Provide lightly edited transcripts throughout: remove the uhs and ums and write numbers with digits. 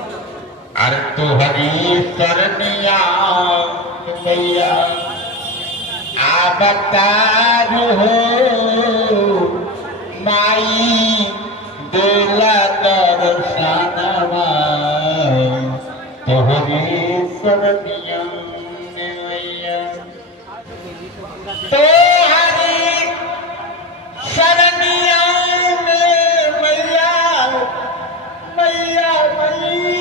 अरे तो हरी सरनिया मैया अवतार हो माई देला दर्शनवा तो हरी सरनिया मैया तो हरी सरनिया मैया मैया मैया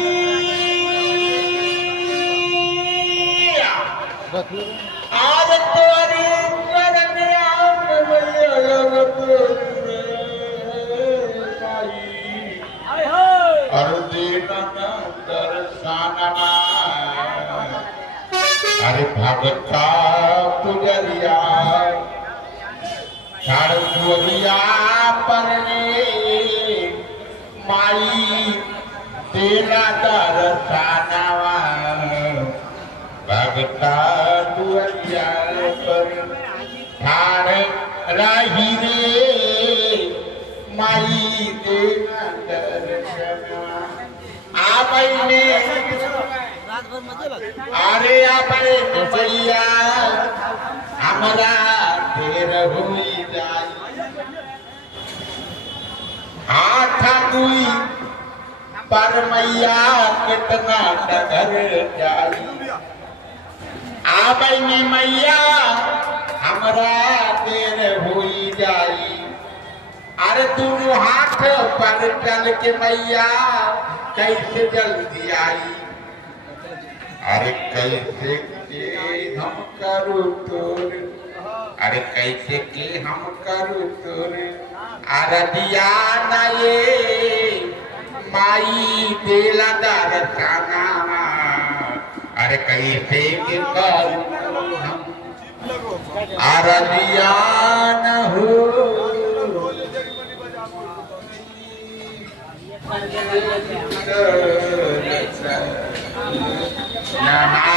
आज तोरी सरनिया मैया दर्शनमा अरे भगता पुजरिया छड़ुरिया परने माई तेरा दर्शनवा भगता पुजरिया पर ठाड़ रही रे माई तेरा दर्शनवा आबैने अरे आबे मैया हमरा देर हुई जाई हाथ दुई पर मैया कितना डगर जाई आबैने मैया हमरा देर हुई जाई अरे तू हाथ पर चल के मैया कैसे जल्दी आई अरे कैसे के हम करू तोर अरे कैसे के हम करू तोर अरदिया न ये माई देला दर्शनवा अरे कैसे के करू हम अरदिया न हो Nama